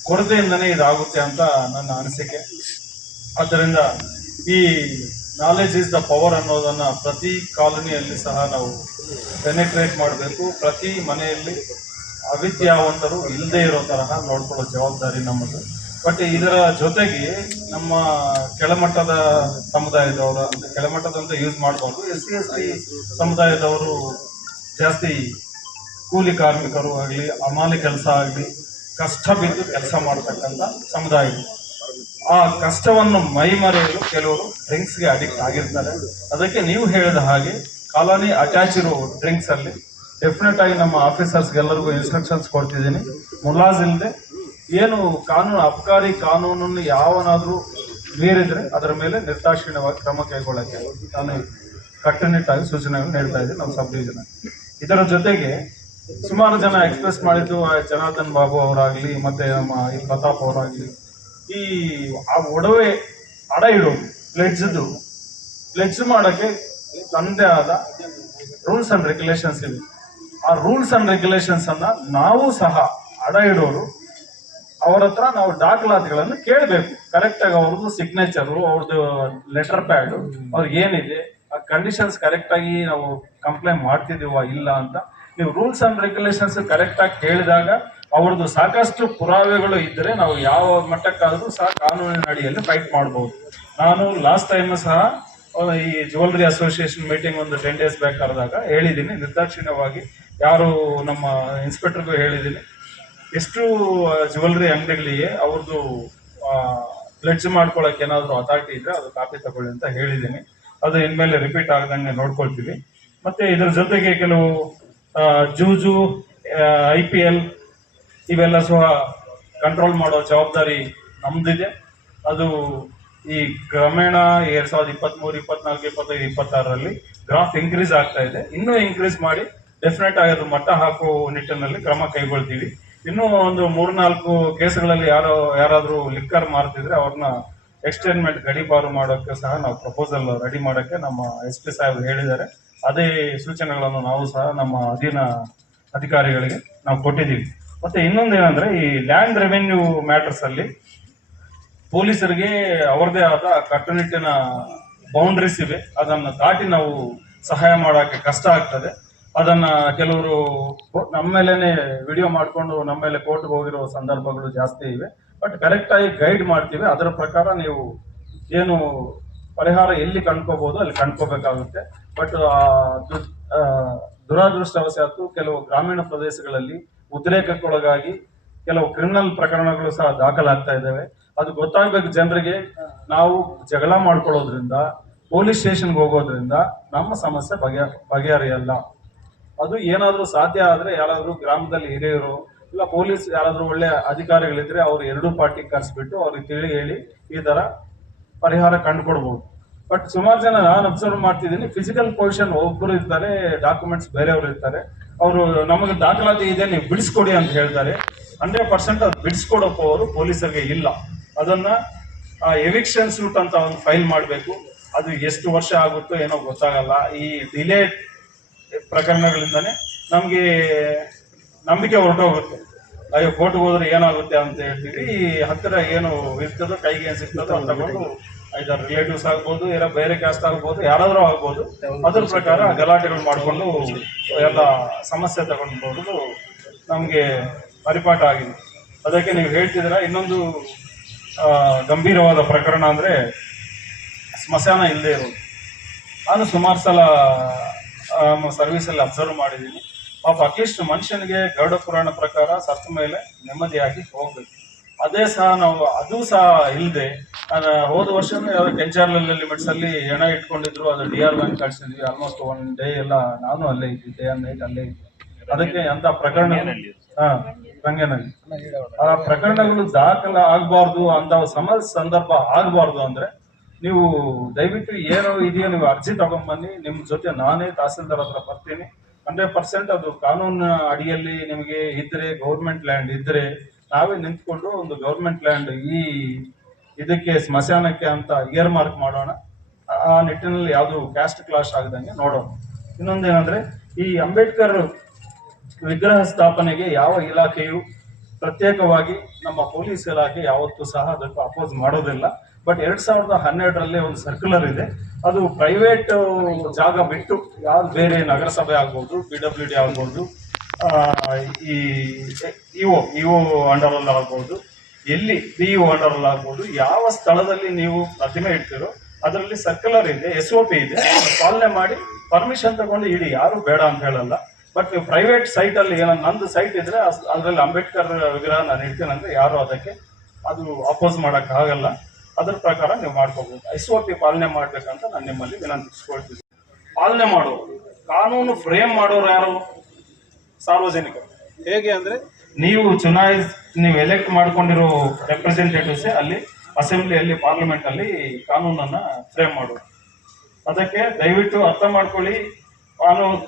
ಕೊರತೆಯಿಂದನೇ ಇದಾಗುತ್ತೆ ಅಂತ ನನ್ನ ಅನಿಸಿಕೆ. ಆದ್ದರಿಂದ ಈ ನಾಲೆಜ್ ಇಸ್ ದ ಪವರ್ ಅನ್ನೋದನ್ನು ಪ್ರತಿ ಕಾಲೋನಿಯಲ್ಲಿ ಸಹ ನಾವು ಪೆನೆಟ್ರೇಟ್ ಮಾಡಬೇಕು. ಪ್ರತಿ ಮನೆಯಲ್ಲಿ ಅವಿದ್ಯಾವಂತರು ಇಲ್ಲದೆ ಇರೋ ತರಹ ನೋಡ್ಕೊಳ್ಳೋ ಜವಾಬ್ದಾರಿ ನಮ್ಮದು. ಬಟ್ ಇದರ ಜೊತೆಗೆ ನಮ್ಮ ಕೆಳಮಟ್ಟದ ಸಮುದಾಯದವರು, ಕೆಳಮಟ್ಟದಂತ ಯೂಸ್ ಮಾಡಬಾರ್ದು, SC ST ಸಮುದಾಯದವರು ಜಾಸ್ತಿ ಕೂಲಿ ಕಾರ್ಮಿಕರು ಆಗಲಿ, ಹಮಾಲಿ ಕೆಲಸ ಆಗಲಿ, ಕಷ್ಟ ಬಿದ್ದು ಕೆಲಸ ಮಾಡತಕ್ಕಂಥ ಸಮುದಾಯ. ಆ ಕಷ್ಟವನ್ನು ಮೈಮರೆಯಲು ಕೆಲವರು ಡ್ರಿಂಕ್ಸ್ಗೆ ಅಡಿಕ್ಟ್ ಆಗಿರ್ತಾರೆ. ಅದಕ್ಕೆ ನೀವು ಹೇಳಿದ ಹಾಗೆ ಕಾಲೋನಿ ಅಟ್ಯಾಚ್ ಇರೋ ಡ್ರಿಂಕ್ಸ್ ಅಲ್ಲಿ ಡೆಫಿನೆಟ್ ಆಗಿ ನಮ್ಮ ಆಫೀಸರ್ಸ್ಗೆಲ್ಲರಿಗೂ ಇನ್ಸ್ಟ್ರಕ್ಷನ್ಸ್ ಕೊಡ್ತಿದ್ದೀನಿ. ಮುಲಾಜ್ ಇಲ್ಲದೆ ಏನು ಕಾನೂನು, ಅಬಕಾರಿ ಕಾನೂನನ್ನು ಯಾವನಾದರೂ ಮೀರಿದ್ರೆ ಅದರ ಮೇಲೆ ನಿರ್ದಾಕ್ಷಿಣ್ಯವಾಗಿ ಕ್ರಮ ಕೈಗೊಳ್ಳಕ್ಕೆ ನಾನು ಕಟ್ಟುನಿಟ್ಟಾಗಿ ಸೂಚನೆಗಳನ್ನು ನೀಡ್ತಾ ಇದ್ದೀನಿ ನಮ್ಮ ಸಬ್ ಡಿವಿಷನ್. ಇದರ ಜೊತೆಗೆ ಸುಮಾರು ಜನ ಎಕ್ಸ್ಪ್ರೆಸ್ ಮಾಡಿದ್ದು ಜನಾರ್ದನ್ ಬಾಬು ಅವರಾಗಲಿ ಮತ್ತೆ ನಮ್ಮ ಈ ಪ್ರತಾಪ್ ಅವರಾಗಲಿ, ಈ ಆ ಒಡವೆ ಅಡ ಇಡೋದು ಪ್ಲೆಡ್ಜ್ ಮಾಡೋಕ್ಕೆ ತನ್ನದೇ ಆದ ರೂಲ್ಸ್ ಅಂಡ್ ರೆಗ್ಯುಲೇಷನ್ಸ್ ಇವೆ. ಆ ರೂಲ್ಸ್ ಅಂಡ್ ರೆಗ್ಯುಲೇಷನ್ಸ್ ಅನ್ನ ನಾವು ಸಹ ಅಡ ಇಡೋರು ಅವರ ಹತ್ರ ನಾವು ದಾಖಲಾತಿಗಳನ್ನು ಕೇಳಬೇಕು. ಕರೆಕ್ಟ್ ಆಗಿ ಅವ್ರದ್ದು ಸಿಗ್ನೇಚರು, ಅವ್ರದ್ದು ಲೆಟರ್ ಪ್ಯಾಡ್, ಅವ್ರಿಗೆ ಏನಿದೆ ಆ ಕಂಡೀಷನ್ಸ್ ಕರೆಕ್ಟ್ ಆಗಿ ನಾವು ಕಂಪ್ಲೇಂಟ್ ಮಾಡ್ತಿದೀವ ಇಲ್ಲ ಅಂತ ನೀವು ರೂಲ್ಸ್ ಅಂಡ್ ರೆಗ್ಯುಲೇಷನ್ಸ್ ಕರೆಕ್ಟ್ ಆಗಿ ಕೇಳಿದಾಗ ಅವ್ರದ್ದು ಸಾಕಷ್ಟು ಪುರಾವೆಗಳು ಇದ್ದರೆ ನಾವು ಯಾವ ಮಟ್ಟಕ್ಕಾದರೂ ಸಹ ಕಾನೂನಿನ ಅಡಿಯಲ್ಲಿ ಫೈಟ್ ಮಾಡಬಹುದು. ನಾನು ಲಾಸ್ಟ್ ಟೈಮ್ ಸಹ ಈ ಜ್ಯುವೆಲ್ರಿ ಅಸೋಸಿಯೇಷನ್ ಮೀಟಿಂಗ್ ಒಂದು 10 days ಬ್ಯಾಕ್ ಕರೆದಾಗ ಹೇಳಿದ್ದೀನಿ, ನಿರ್ದಾಕ್ಷಿಣ್ಯವಾಗಿ ಯಾರು ನಮ್ಮ ಇನ್ಸ್ಪೆಕ್ಟರ್ಗೂ ಹೇಳಿದ್ದೀನಿ, ಎಷ್ಟು ಜ್ಯುವೆಲ್ರಿ ಅಂಗಡಿಗಳಿಗೆ ಅವ್ರದ್ದು ಪ್ಲೆಡ್ಜ್ ಮಾಡ್ಕೊಳಕ್ಕೆ ಏನಾದರೂ ಅಥಾರಿಟಿ ಇದ್ರೆ ಅದು ಕಾಪಿ ತಗೊಳ್ಳಿ ಅಂತ ಹೇಳಿದ್ದೀನಿ. ಅದು ಇನ್ಮೇಲೆ ರಿಪೀಟ್ ಆಗದಂಗೆ ನೋಡ್ಕೊಳ್ತೀವಿ. ಮತ್ತೆ ಇದರ ಜೊತೆಗೆ ಕೆಲವು ಜೂಜು, IPL ಇವೆಲ್ಲ ಸಹ ಕಂಟ್ರೋಲ್ ಮಾಡೋ ಜವಾಬ್ದಾರಿ ನಮ್ದಿದೆ. ಅದು ಈ ಕ್ರಮೇಣ 2023, 24, 25, 26ರಲ್ಲಿ ಗ್ರಾಫ್ ಇನ್ಕ್ರೀಸ್ ಆಗ್ತಾ ಇದೆ. ಇನ್ನೂ ಇನ್ಕ್ರೀಸ್ ಮಾಡಿ ಡೆಫಿನೆಟ್ ಆಗಿ ಅದು ಮಟ್ಟ ಹಾಕುವ ನಿಟ್ಟಿನಲ್ಲಿ ಕ್ರಮ ಕೈಗೊಳ್ತೀವಿ. ಇನ್ನೂ ಒಂದು 3-4 ಕೇಸ್ಗಳಲ್ಲಿ ಯಾರಾದರೂ ಲಿಕ್ಕರ್ ಮಾರ್ತಿದ್ರೆ ಅವ್ರನ್ನ ಎಕ್ಸ್ಟೆನ್ಮೆಂಟ್ ಗಡೀಪಾರು ಮಾಡೋಕ್ಕೆ ಸಹ ನಾವು ಪ್ರಪೋಸಲ್ ರೆಡಿ ಮಾಡೋಕ್ಕೆ ನಮ್ಮ SP ಸಾಹೇಬ್ ಹೇಳಿದ್ದಾರೆ. ಅದೇ ಸೂಚನೆಗಳನ್ನು ನಾವು ಸಹ ನಮ್ಮ ಅಧೀನ ಅಧಿಕಾರಿಗಳಿಗೆ ನಾವು ಕೊಟ್ಟಿದ್ದೀವಿ. ಮತ್ತೆ ಇನ್ನೊಂದೇನೆಂದ್ರೆ ಈ ಲ್ಯಾಂಡ್ ರೆವೆನ್ಯೂ ಮ್ಯಾಟರ್ಸ್ ಅಲ್ಲಿ ಪೊಲೀಸರಿಗೆ ಅವರದೇ ಆದ ಕಟ್ಟುನಿಟ್ಟಿನ ಬೌಂಡ್ರೀಸ್ ಇವೆ. ಅದನ್ನ ದಾಟಿ ನಾವು ಸಹಾಯ ಮಾಡೋಕ್ಕೆ ಕಷ್ಟ ಆಗ್ತದೆ. ಅದನ್ನ ಕೆಲವರು ನಮ್ಮ ಮೇಲೇನೆ ವಿಡಿಯೋ ಮಾಡ್ಕೊಂಡು ನಮ್ಮ ಮೇಲೆ ಕೋರ್ಟ್ಗೆ ಹೋಗಿರೋ ಸಂದರ್ಭಗಳು ಜಾಸ್ತಿ ಇವೆ. ಬಟ್ ಕರೆಕ್ಟ್ ಆಗಿ ಗೈಡ್ ಮಾಡ್ತೀವಿ. ಅದರ ಪ್ರಕಾರ ನೀವು ಏನು ಪರಿಹಾರ ಎಲ್ಲಿ ಕಂಡ್ಕೋಬಹುದು ಅಲ್ಲಿ ಕಂಡ್ಕೋಬೇಕಾಗುತ್ತೆ. ಬಟ್ ದುರಾದೃಷ್ಟವಶಾತ್ತು ಕೆಲವು ಗ್ರಾಮೀಣ ಪ್ರದೇಶಗಳಲ್ಲಿ ಉದ್ರೇಕಕ್ಕೊಳಗಾಗಿ ಕೆಲವು ಕ್ರಿಮಿನಲ್ ಪ್ರಕರಣಗಳು ಸಹ ದಾಖಲಾಗ್ತಾ ಇದ್ದಾವೆ. ಅದು ಗೊತ್ತಾಗಬೇಕು ಜನರಿಗೆ. ನಾವು ಜಗಳ ಮಾಡ್ಕೊಳ್ಳೋದ್ರಿಂದ, ಪೊಲೀಸ್ ಸ್ಟೇಷನ್ಗೆ ಹೋಗೋದ್ರಿಂದ ನಮ್ಮ ಸಮಸ್ಯೆ ಬಗೆಹರಿಯಲ್ಲ. ಅದು ಏನಾದರೂ ಸಾಧ್ಯ ಆದರೆ ಯಾರಾದರೂ ಗ್ರಾಮದಲ್ಲಿ ಹಿರಿಯರು ಇಲ್ಲ ಪೊಲೀಸ್ ಯಾರಾದರೂ ಒಳ್ಳೆ ಅಧಿಕಾರಿಗಳಿದ್ರೆ ಅವರು 2 ಪಾರ್ಟಿ ಕರೆಸ್ಬಿಟ್ಟು ಅವ್ರಿಗೆ ಹೇಳಿ ಈ ತರ ಪರಿಹಾರ ಕಂಡುಕೊಡ್ಬೋದು. ಬಟ್ ಸುಮಾರು ಜನ ನಾನು ಅಬ್ಸರ್ವ್ ಮಾಡ್ತಿದ್ದೀನಿ, ಫಿಸಿಕಲ್ ಪೊಸಿಷನ್ ಒಬ್ಬರು ಇರ್ತಾರೆ, ಡಾಕ್ಯುಮೆಂಟ್ಸ್ ಬೇರೆಯವರು ಇರ್ತಾರೆ. ಅವರು ನಮಗೆ ದಾಖಲಾತಿ ಇದೆ ನೀವು ಬಿಡಿಸ್ಕೊಡಿ ಅಂತ ಹೇಳ್ತಾರೆ. 100% ಅದು ಬಿಡಿಸ್ಕೊಡೋ ಪವರು ಪೊಲೀಸರಿಗೆ ಇಲ್ಲ. ಅದನ್ನ ಎವಿಕ್ಷನ್ ಸೂಟ್ ಅಂತ ಒಂದು ಫೈಲ್ ಮಾಡಬೇಕು. ಅದು ಎಷ್ಟು ವರ್ಷ ಆಗುತ್ತೋ ಏನೋ ಗೊತ್ತಾಗಲ್ಲ. ಈ ಡಿಲೇ ಪ್ರಕರಣಗಳಿಂದನೇ ನಮಗೆ ನಂಬಿಕೆ ಹೊರಟೋಗುತ್ತೆ. ಅಯ್ಯೋ ಕೋರ್ಟ್ಗೆ ಹೋದ್ರೆ ಏನಾಗುತ್ತೆ ಅಂತ ಹೇಳ್ತೀವಿ. ಈ ಹತ್ತಿರ ಏನು ಇರ್ತದೋ ಕೈಗೆ ಏನು ಸಿಗ್ತದೋ ಅಂತ ತಗೊಂಡು ಐದಾರು ರಿಲೇಟಿವ್ಸ್ ಆಗ್ಬೋದು, ಯಾರೋ ಬೇರೆ ಕ್ಯಾಸ್ಟ್ ಆಗ್ಬೋದು, ಯಾರಾದ್ರೂ ಆಗ್ಬೋದು. ಅದ್ರ ಪ್ರಕಾರ ಗಲಾಟೆಗಳು ಮಾಡಿಕೊಂಡು ಎಲ್ಲ ಸಮಸ್ಯೆ ತಗೊಂಡು ಬರೋದು ನಮಗೆ ಪರಿಪಾಠ ಆಗಿದೆ. ಅದಕ್ಕೆ ನೀವು ಹೇಳ್ತಿದ್ದೀರಾ. ಇನ್ನೊಂದು ಗಂಭೀರವಾದ ಪ್ರಕರಣ ಅಂದರೆ ಸ್ಮಶಾನ ಇಲ್ಲದೆ ಇರೋದು. ನಾನು ಸುಮಾರು ಸಲ ಸರ್ವಿಸಲ್ಲಿ ಅಬ್ಸರ್ವ್ ಮಾಡಿದ್ದೀನಿ. ಪಾಪ ಅಟ್ಲೀಸ್ಟ್ ಮನುಷ್ಯನಿಗೆ ಗರುಡ ಪುರಾಣ ಪ್ರಕಾರ ಸತ್ತ ಮೇಲೆ ನೆಮ್ಮದಿಯಾಗಿ ಹೋಗ್ಬೇಕು. ಅದೇ ಸಹ ನಾವು ಅದು ಸಹ ಇಲ್ಲದೆ ಹೋದ ವರ್ಷನೇ ಕೆಂಚಾರ್ಲಲ್ಲಿ ಲಿಮಿಟ್ಸ್ ಅಲ್ಲಿ ಹೆಣ ಇಟ್ಕೊಂಡಿದ್ರು. ಅದು DR ಬ್ಯಾಂಕ್ ಕಳಿಸಿದ್ವಿ. ಆಲ್ಮೋಸ್ಟ್ 1 ಡೇ ಎಲ್ಲ ನಾನು ಅಲ್ಲೇ ಇದ್ದೆ, ಡೇ ಅಂಡ್ ನೈಟ್ ಅಲ್ಲೇ ಇದ್ದೆ. ಅದಕ್ಕೆ ಅಂತ ಪ್ರಕರಣ ರಂಗೇನಲ್ಲಿ ಆ ಪ್ರಕರಣಗಳು ದಾಖಲ ಆಗಬಾರ್ದು ಅಂತ ಸಂದರ್ಭ ಆಗಬಾರ್ದು ಅಂದ್ರೆ ನೀವು ದಯವಿಟ್ಟು ಏನೋ ಇದೆಯೋ ನೀವು ಅರ್ಜಿ ತಗೊಂಡ್ಬನ್ನಿ. ನಿಮ್ಮ ಜೊತೆ ನಾನೇ ತಹಸೀಲ್ದಾರ್ ಹತ್ರ ಬರ್ತೀನಿ. 100% ಅದು ಕಾನೂನು ಅಡಿಯಲ್ಲಿ ನಿಮಗೆ ಇದ್ರೆ, ಗೌರ್ಮೆಂಟ್ ಲ್ಯಾಂಡ್ ಇದ್ರೆ ನಾವೇ ನಿಂತ್ಕೊಂಡು ಒಂದು ಗೌರ್ಮೆಂಟ್ ಲ್ಯಾಂಡ್ ಇದಕ್ಕೆ ಸ್ಮಶಾನಕ್ಕೆ ಅಂತ ಇಯರ್ ಮಾರ್ಕ್ ಮಾಡೋಣ. ಆ ನಿಟ್ಟಿನಲ್ಲಿ ಯಾವುದು ಕ್ಯಾಸ್ಟ್ ಕ್ಲಾಶ್ ಆಗದಂಗೆ ನೋಡೋಣ. ಇನ್ನೊಂದೇನಂದ್ರೆ ಈ ಅಂಬೇಡ್ಕರ್ ವಿಗ್ರಹ ಸ್ಥಾಪನೆಗೆ ಯಾವ ಇಲಾಖೆಯು ಪ್ರತ್ಯೇಕವಾಗಿ ನಮ್ಮ ಪೊಲೀಸ್ ಇಲಾಖೆ ಯಾವತ್ತೂ ಸಹ ಅದಕ್ಕೆ ಅಪೋಸ್ ಮಾಡೋದಿಲ್ಲ. ಬಟ್ 2012ರಲ್ಲಿ ಒಂದು ಸರ್ಕ್ಯುಲರ್ ಇದೆ. ಅದು ಪ್ರೈವೇಟ್ ಜಾಗ ಬಿಟ್ಟು ಯಾವ್ದು ಬೇರೆ ನಗರಸಭೆ ಆಗ್ಬೋದು, PWD ಆಗ್ಬೋದು, ಈ ಇಒ ಅಂಡರಲ್ಲಿ ಆಗ್ಬೋದು, ಎಲ್ಲಿ BO ಅಂಡರಲ್ಲಿ ಆಗ್ಬೋದು, ಯಾವ ಸ್ಥಳದಲ್ಲಿ ನೀವು ಪ್ರತಿಮೆ ಇಡ್ತೀರೋ ಅದರಲ್ಲಿ ಸರ್ಕ್ಯುಲರ್ ಇದೆ, SOP ಇದೆ. ಪಾಲನೆ ಮಾಡಿ ಪರ್ಮಿಷನ್ ತಗೊಂಡು ಇಡಿ. ಯಾರು ಬೇಡ ಅಂತ ಹೇಳಲ್ಲ. ಬಟ್ ನೀವು ಪ್ರೈವೇಟ್ ಸೈಟ್ ಅಲ್ಲಿ ಏನೋ ನಂದು ಸೈಟ್ ಇದ್ರೆ ಅದ್ರಲ್ಲಿ ಅಂಬೇಡ್ಕರ್ ವಿಗ್ರಹ ನಾನು ಇಡ್ತೇನೆ ಯಾರು ಅದಕ್ಕೆ ಅದು ಅಪೋಸ್ ಮಾಡಕ್ ಆಗಲ್ಲ. ಅದ್ರ ಪ್ರಕಾರ ನೀವು ಮಾಡ್ಕೋಬಹುದು. SOP ಪಾಲನೆ ಮಾಡ್ಬೇಕಂತ ನಾನು ನಿಮ್ಮಲ್ಲಿ ವಿನಂತಿಸ್ಕೊಳ್ತೀನಿ. ಪಾಲನೆ ಮಾಡೋರು, ಕಾನೂನು ಫ್ರೇಮ್ ಮಾಡೋರು ಯಾರು? ಸಾರ್ವಜನಿಕರು. ಹೇಗೆ ಅಂದ್ರೆ ನೀವು ನೀವು ಎಲೆಕ್ಟ್ ಮಾಡ್ಕೊಂಡಿರೋ ರೆಪ್ರೆಸೆಂಟೇಟಿವ್ಸ್ ಅಲ್ಲಿ ಅಸೆಂಬ್ಲಿಯಲ್ಲಿ, ಪಾರ್ಲಿಮೆಂಟ್ ಅಲ್ಲಿ ಕಾನೂನನ್ನ ಫ್ರೇಮ್ ಮಾಡೋದು. ಅದಕ್ಕೆ ದಯವಿಟ್ಟು ಅರ್ಥ ಮಾಡ್ಕೊಳ್ಳಿ.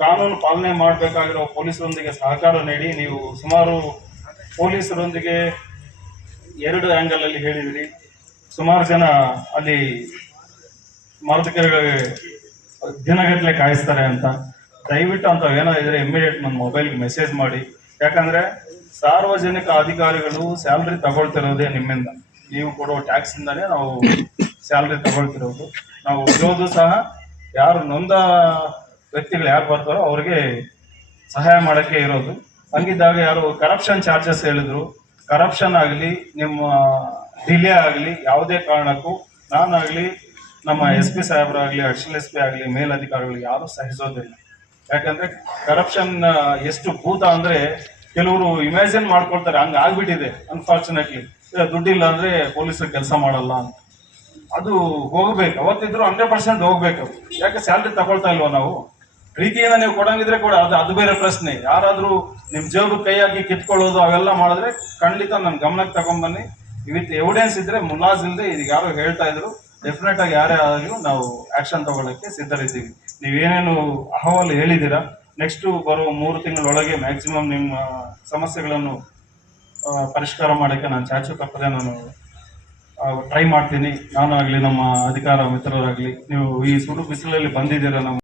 ಕಾನೂನು ಪಾಲನೆ ಮಾಡಬೇಕಾಗಿರೋ ಪೊಲೀಸರೊಂದಿಗೆ ಸಹಕಾರ ನೀಡಿ. ನೀವು ಸುಮಾರು ಪೊಲೀಸರೊಂದಿಗೆ 2 ಆಂಗಲ್ ಅಲ್ಲಿ ಹೇಳಿದಿರಿ. ಸುಮಾರು ಜನ ಅಲ್ಲಿ ಮರದ ಕೆರೆಗಳಿಗೆ ದಿನಗಟ್ಟಲೆ ಕಾಯಿಸ್ತಾರೆ ಅಂತ. ದಯವಿಟ್ಟು ಅಂತ ಏನೋ ಇದ್ರೆ ಇಮಿಡಿಯೇಟ್ ನನ್ನ ಮೊಬೈಲ್ಗೆ ಮೆಸೇಜ್ ಮಾಡಿ. ಯಾಕಂದ್ರೆ ಸಾರ್ವಜನಿಕ ಅಧಿಕಾರಿಗಳು ಸ್ಯಾಲ್ರಿ ತಗೊಳ್ತಿರೋದೇ ನಿಮ್ಮಿಂದ. ನೀವು ಕೊಡೋ ಟ್ಯಾಕ್ಸ್ ಇಂದಾನೇ ನಾವು ಸ್ಯಾಲ್ರಿ ತಗೊಳ್ತಿರೋದು. ನಾವು ಇರೋದು ಸಹ ಯಾರು ನೊಂದ ವ್ಯಕ್ತಿಗಳು ಯಾರು ಬರ್ತಾರೋ ಅವ್ರಿಗೆ ಸಹಾಯ ಮಾಡಕ್ಕೆ ಇರೋದು. ಹಂಗಿದ್ದಾಗ ಯಾರು ಕರಪ್ಷನ್ ಚಾರ್ಜಸ್ ಹೇಳಿದ್ರು, ಕರಪ್ಷನ್ ಆಗಲಿ, ನಿಮ್ಮ ಡಿಲೇ ಆಗಲಿ, ಯಾವುದೇ ಕಾರಣಕ್ಕೂ ನಾನಾಗಲಿ, ನಮ್ಮ SP ಸಾಹೇಬರಾಗಲಿ, ಅಡಿಷನಲ್ SP ಆಗಲಿ, ಮೇಲಧಿಕಾರಿಗಳು ಯಾರು ಸಹಿಸೋದಿಲ್ಲ. ಯಾಕಂದ್ರೆ ಕರಪ್ಷನ್ ಎಷ್ಟು ಭೂತ ಅಂದ್ರೆ ಕೆಲವರು ಇಮ್ಯಾಜಿನ್ ಮಾಡ್ಕೊಳ್ತಾರೆ. ಹಂಗ ಆಗ್ಬಿಟ್ಟಿದೆ ಅನ್ಫಾರ್ಚುನೇಟ್ಲಿ. ದುಡ್ಡಿಲ್ಲ ಅಂದ್ರೆ ಪೊಲೀಸರು ಕೆಲಸ ಮಾಡಲ್ಲ ಅಂತ. ಅದು ಹೋಗ್ಬೇಕು. ಅವತ್ತಿದ್ರು 100% ಹೋಗ್ಬೇಕು. ಯಾಕೆ ಸ್ಯಾಲ್ರಿ ತಗೊಳ್ತಾ ಇಲ್ವಾ ನಾವು? ಪ್ರೀತಿಯಿಂದ ನೀವು ಕೊಡಂಗಿದ್ರೆ ಕೂಡ ಅದು ಬೇರೆ ಪ್ರಶ್ನೆ. ಯಾರಾದ್ರೂ ನಿಮ್ ಜೇಬು ಕೈ ಹಾಕಿ ಕಿತ್ಕೊಳ್ಳೋದು ಅವೆಲ್ಲ ಮಾಡಿದ್ರೆ ಖಂಡಿತ ನನ್ನ ಗಮನಕ್ಕೆ ತಗೊಂಡ್ಬನ್ನಿ. ವಿತ್ ಎವಿಡೆನ್ಸ್ ಇದ್ರೆ, ಮುಲಾಜ್ ಇಲ್ಲದೆ ಇದೀಗ ಯಾರು ಹೇಳ್ತಾ ಇದ್ರು, ಡೆಫಿನೆಟ್ ಆಗಿ ಯಾರೇ ಆದ್ರೂ ನಾವು ಆಕ್ಷನ್ ತಗೊಳ್ಳಕ್ಕೆ ಸಿದ್ಧರಿದ್ದೀವಿ. ನೀವೇನೇನು ಅಹವಾಲು ಹೇಳಿದ್ದೀರಾ, ನೆಕ್ಸ್ಟ್ ಬರೋ 3 ತಿಂಗಳೊಳಗೆ ಮ್ಯಾಕ್ಸಿಮಮ್ ನಿಮ್ಮ ಸಮಸ್ಯೆಗಳನ್ನು ಪರಿಷ್ಕಾರ ಮಾಡೋಕ್ಕೆ ನಾನು ಚಾಚು ತಪ್ಪದೆ ನಾನು ಟ್ರೈ ಮಾಡ್ತೀನಿ. ನಾನು ಆಗಲಿ, ನಮ್ಮ ಅಧಿಕಾರ ಮಿತ್ರರಾಗಲಿ. ನೀವು ಈ ಸುಡು ಬಿಸಿಲಲ್ಲಿ ಬಂದಿದ್ದೀರಾ ನಮ್ಮ